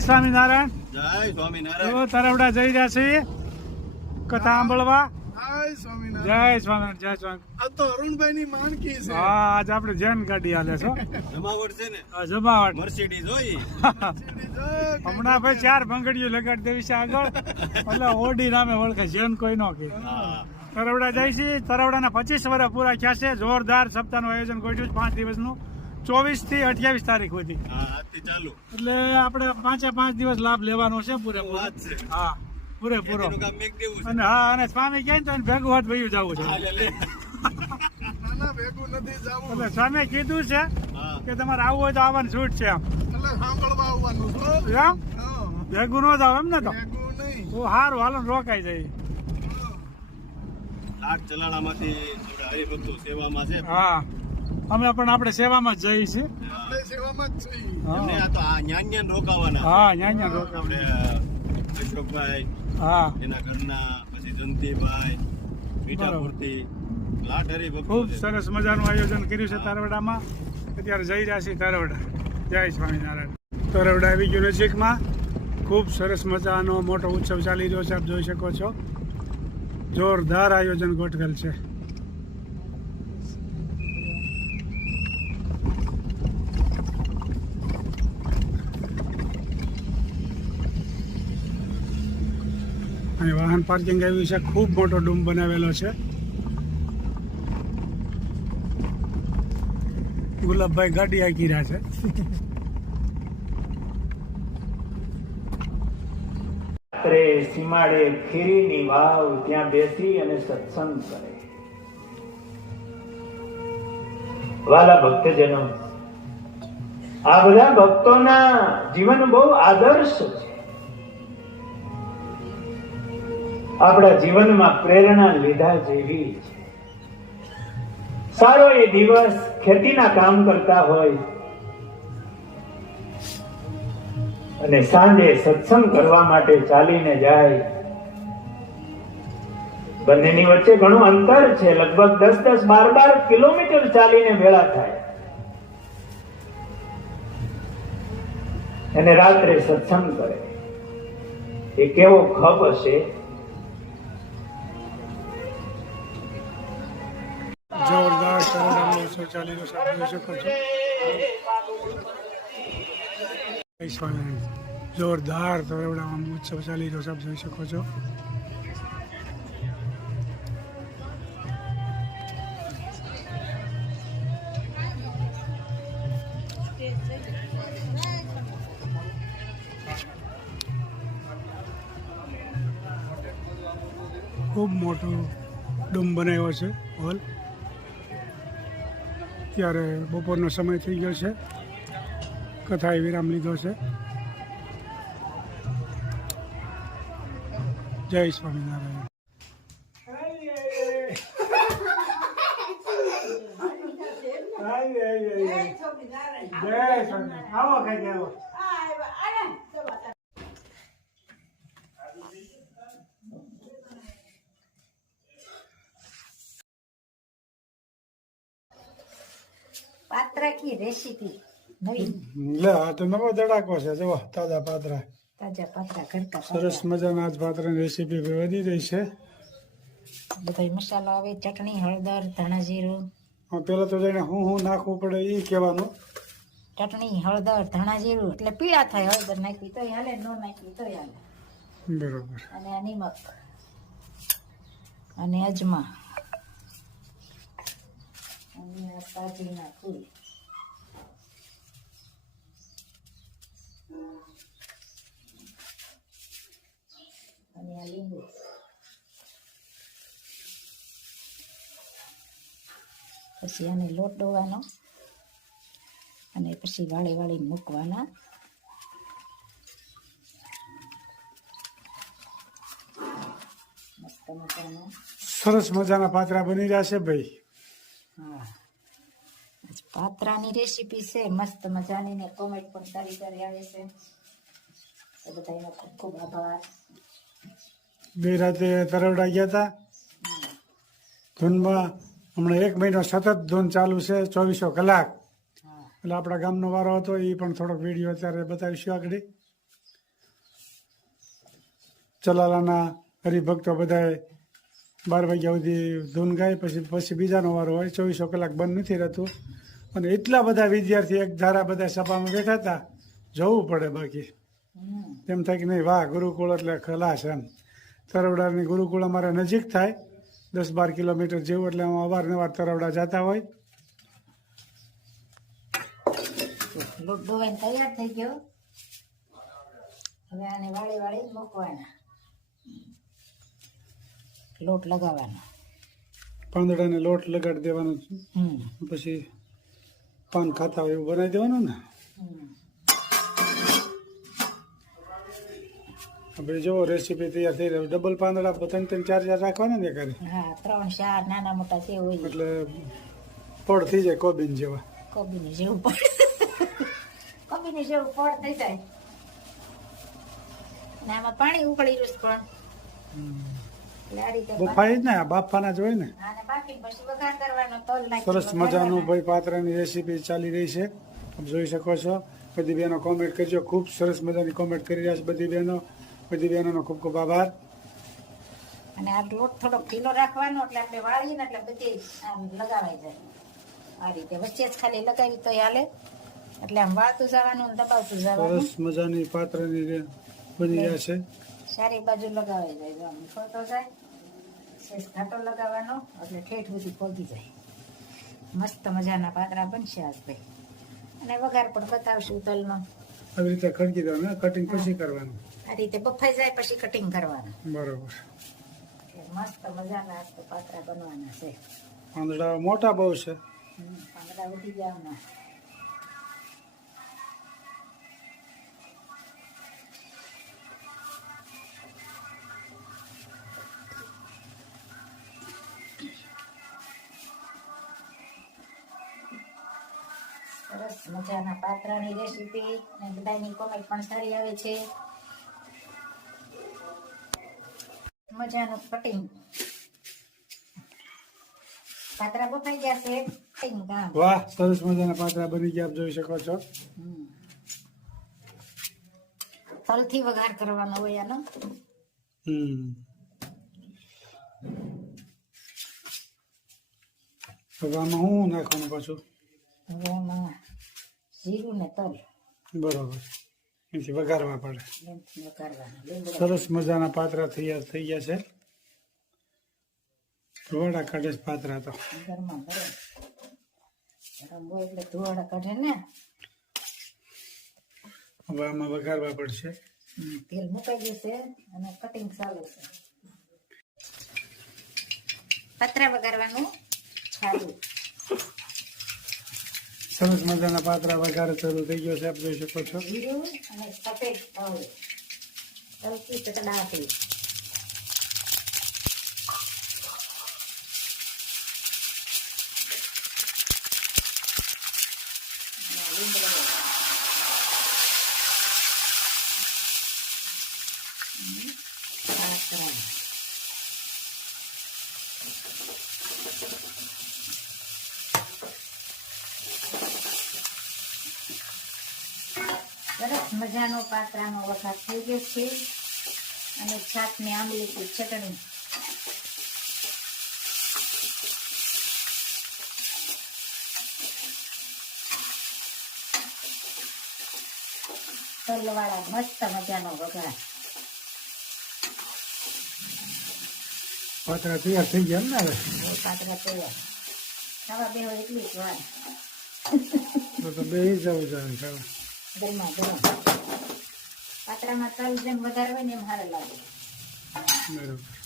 સ્વામિનારાયણ. જય સ્વામિનારાયણ. તરવડા જઈ રહ્યા છીએ કથા સાંભળવા. જય સ્વામિનારાયણ. જય સ્વામિનારાયણ. જય સ્વામિનારાયણ. આ તો અરુણભાઈ ની માનકી છે. હા, આજ આપણે જૈન ગાડી હાલે છો. જમાવટ છે ને, જમાવટ. મર્સિડીઝ હોય. હમણાં ભાઈ 4 ભંગડીઓ લગાડી દેવી છે આગળ. એટલે ઓડી નામે ઓળખે, જૈન કોઈ ન કે. તરવડા જાય છે. તરવડાના 25 વર્ષ પૂરા થયા છે. જોરદાર સપ્તાહનું આયોજન કર્યું છે 5 દિવસનું, 24 થી 28 તારીખ સુધી. આજથી ચાલુ. એટલે આપણે 5 દિવસ લાભ લેવાનો છે પૂરેપૂરો. વાત છે. હા, પૂરેપૂરો. એનું કામ મેક દેવું છે. અને હા, અને સ્વામી કહે ને તો એને ભેગું હાથ વયું જવું છે. હા, લે. નાના ભેગું નથી જાવું. એટલે સ્વામીએ કીધું છે હા. કે તમારે આવવું હોય તો આવવાની છૂટ છે એમ. એટલે સાંભળવા આવવાનું છો. એમ હા. ભેગું ન જાવ એમ ને તો ભેગું નહીં. તો સારું, હાલો ને રોકાઈ જાય. લાખ ચલાણામાંથી આપણે હરિભક્તો સેવામાં છે. હા, અમે પણ આપણે સેવામાં જ જઈએ છીએ. આપણે સેવામાં જ છીએ. એમને હા, આ તો આ ન્યાન રોકાવાના. હા, ન્યા રોકાવ. આપણે અશોકભાઈ, હા, એના ઘરના, પછી જંતીભાઈ, મીઠાપુરથી લાટ હરિભક્તો ખૂબ છે. સરસ મજાનું આયોજન કર્યું છે તરવડામાં. અત્યારે જઈ રહ્યા છીએ તરવડા. જય સ્વામિનારાયણ. તરવડા આવી ગયું નજીકમાં. ખૂબ સરસ મજાનો મોટો ઉત્સવ ચાલી રહ્યો છે, આપ જોઈ શકો છો. જોરદાર આયોજન ગોઠવેલ છે. અને વાહન પાર્કિંગ આવ્યું છે. ખૂબ મોટો ડૂમ બનાવેલો છે. ગુલાબભાઈ ગાડી આંકી રહ્યા છે. રાત્રે સીમાડે ખીરીની વાવ ત્યાં બેસી અને સત્સંગ કરે. વાલા ભક્તજનો, આ બધા ભક્તોના જીવન બહુ આદર્શ છે. આપણા જીવનમાં પ્રેરણા લીધા જેવી છે. સારો એ દિવસ ખેતીના કામ કરતા હોય અને સાંજે સત્સંગ કરવા માટે ચાલીને જાય. બંનેની વચ્ચે ઘણું અંતર છે. લગભગ 10-10, 12-12 કિલોમીટર ચાલીને ભેળા થાય અને રાત્રે સત્સંગ કરે. એ કેવો ખપ હશે. જોરદાર તરવડાનો ઉત્સવ ચાલી રહ્યો છે, આપ જોઈ શકો છો. જય સ્વામિનારાયણ. જોરદાર તરવડામાં ઉત્સવ ચાલી રહ્યો છે, આપ જોઈ શકો છો. ખૂબ મોટો ડૂમ બનાવ્યો છે હોલ. ત્યારે બપોરનો સમય થઈ ગયો છે. કથાએ વિરામ લીધો છે. જય સ્વામિનારાયણ. જય સ્વામિનારાયણ. આવો ખાઈ આવો. પાત્રા की रेसिपी नवी લે, આ તો નવો ધડાકો છે. જુઓ, તાજા પાત્રા. ताजा पात्रा घर का સરસ મજાના આજ પાત્રાની રેસીપી વધી રહી છે. બધા મસાલો આવે, ચટણી, હળદર, ધાણા જીરું, પેલા તો જઈને હું નાખવું પડે એ કહેવાનું. ચટણી, હળદર, ધાણા જીરું એટલે પીળા થાય. હળદર નાખી તોય હાલે, ન નાખી તોય હાલે. બરોબર. અને આ નિમક અને અજમા અને આ સાજીના ફૂલ અને આ લીંબુ. પછી આને લોટ ડોવાનો અને પછી વાળી વાળી મૂકવાના. મસ્ત મજાના. સરસ મજાના પાત્રા બની રહ્યા છે ભાઈ. હા, પાત્રાની રેસીપી છે મસ્ત મજાની ને કોમેન્ટ પણ સારી સારી આવે છે. તો બધાનો ખૂબ ખૂબ આભાર. બે રાતે તરવડા ગયા હતા ધૂનમાં. હમણાં 1 મહિનો સતત ધૂન ચાલુ છે, 24 કલાક. હા, એટલે આપણા ગામનો વારો હતો, એ પણ થોડોક વિડીયો અત્યારે બતાવીશું આગળ. ચલાલાના હરિભક્તો બધાએ 12 વાગ્યા સુધી ધૂન ગાય, પછી બીજાનો વારો હોય. 24 કલાક બંધ નથી રહેતું. અને એટલા બધા વિદ્યાર્થી એક ધારા બધા સભામાં બેઠા હતા, જવું પડે. બાકી એમ થાય કે નહીં, વાહ, ગુરુકુળ એટલે ખલાસ એમ. તરવડાની ગુરુકુળ અમારે નજીક થાય, 10-12 કિલોમીટર જેવું, એટલે અમે અવારનવાર તરવડા જતા હોય. લોટ ડોવાઈને તૈયાર થઈ ગયો. હવે આને વાળી વાળી મૂકવાના, લોટ લગાવવાનો. પાંદડાને લોટ લગાડી દેવાનો, પછી પાન ખાતા હોય એવું બનાવી દેવાનું ને. આપણે જો રેસીપી તૈયાર થઈ રહી. ડબલ પાંદડા 3-4 રાખવાના ને કરે, હા, 3-4 નાના મોટા છે હોય, એટલે પડ થઈ જાય કોબીન જેવા. કોબીની જેવું પડ, કોબીની જેવું પડ થઈ જાય. ને આમાં પાણી ઉકળી રહ્યું પણ એટલે આ રીતે બફાઈ જ ને, આ બાફાના જ હોય ને. આને બાફી પછી વઘાર કરવાનો, તલ નાખી સરસ મજાનું ભાઈ પાત્રાની રેસીપી ચાલી રહી છે, આપ જોઈ શકો છો. બધી બહેનો કોમેન્ટ કરજો, ખૂબ સરસ મજાની કોમેન્ટ કરી રહ્યા છે બધી બહેનો. બધી બહેનોનો ખૂબ ખૂબ આભાર. અને આ લોટ થોડો ઢીલો રાખવાનો, એટલે આપણે વાળીએ ને એટલે બધી આમ લગાવાઈ જાય. આ રીતે વચ્ચે જ ખાલી લગાવી તો હાલે, એટલે આમ વાળતું જવાનું ને દબાવતું જવાનું. સરસ મજાની પાત્રાની બની રહ્યા છે. સારી બાજુ લગાવાઈ જાય, જો આમ ફરતો જાય. શેષ ઘાટો લગાવવાનો એટલે ઠેઠ સુધી પહોંચી જાય. મસ્ત મજાના પાતરા બનશે આજ ભાઈ. અને વઘાર પણ બતાવશું તલનો. આવી રીતે ખડકી દેવાનું, કટિંગ પછી કરવાનું. આ રીતે બફાઈ જાય પછી કટિંગ કરવાનું. બરોબર. એટલે મસ્ત મજાના આજ તો પાતરા બનવાના છે. પાંદડા મોટા બહુ છે. પાંદડા ઉઠી જવાના. સરસ મજાના પાત્રાની રેસીપી અને બધાની કોમેન્ટ પણ સારી આવે છે. મજાનું કટિંગ. પાત્રા બફાઈ ગયા છે, કટિંગ કામ. વાહ, સરસ મજાના પાત્રા બની ગયા, આપ જોઈ શકો છો. તલથી વઘાર કરવાનો હોય આનો. હવે આમાં હું નાખવાનું પાછું? હવે આમાં જીરું ને તલ બરોબર, એથી વઘારવા પડે. લીમડી વઘારવાના. લીમડા સરસ મજાના પાત્રા તૈયાર થઈ ગયા છે. ધોવાડા કાઢે છે પાત્રા તો. ગરમા ગરમ ગરમ હોય એટલે ધોવાડા કાઢે ને. હવે આમાં વઘારવા પડશે. તેલ મુકાઈ ગયું છે અને કટિંગ ચાલુ છે. પતરા વઘારવાનું ચાલુ. સરસ મજાના પાત્રા વઘાર શરૂ થઈ ગયો છે, આપ જોઈ શકો છો. જીરું અને સફેદ તલ, તલથી ચટડાટી. સરસ મજાનો પાત્રાનો વઘાર થઈ ગયો છે અને છાશની આંબલીની ચટણી. તલવાળા મસ્ત મજાનો વઘાર. પાત્રા તૈયાર થઈ ગયા ને. હવે પાત્રા તૈયાર. ખાવા બેહો એટલી જ વાર. તો બેસી જવું જોઈએ ખાવા. ગરમા ગરમ. પાત્રામાં તલ જેમ વધારે હોય ને એમ સારું લાગે. બરોબર.